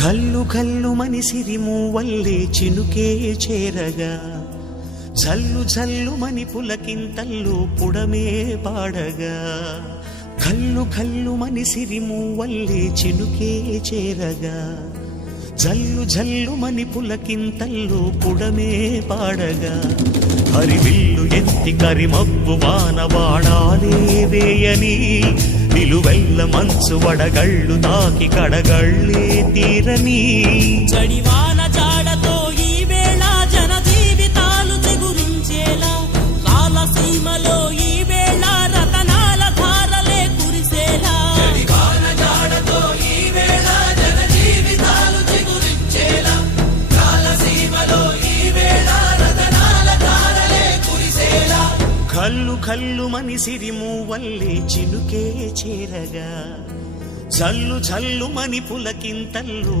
కల్లు కల్లు మని సిరిమూవల్లే చినుకే చేరగా జల్లు జల్లు మని పులకింతల్లు పుడమే పాడగా కల్లు కల్లు మని సిరిమూవల్లే చినుకే చేరగా జల్లు జల్లు మని పులకింతల్లు పుడమే పాడగా హరివిల్లు ఎత్తి కరిమబ్బు వానవాడాలే వేయని నిలువెల్ల మంచు వడగళ్ళు తాకి కడగళ్ళే తీరని జడివాన జాడతో ఈ వేళ జన జీవితాలు చిగురించేలా రాలసీమలో ఈ వేళ రతనాల ధారలే కురిసేలా జడివాన జాడతో ఈ వేళ జన జీవితాలు చిగురించేలా రాలసీమలో ఈ వేళ రతనాల ధారలే కురిసేలా కల్లు కల్లు మని సిరిమూవల్లే చినుకే చేరగా జల్లు జల్లు మని పులకింతల్లు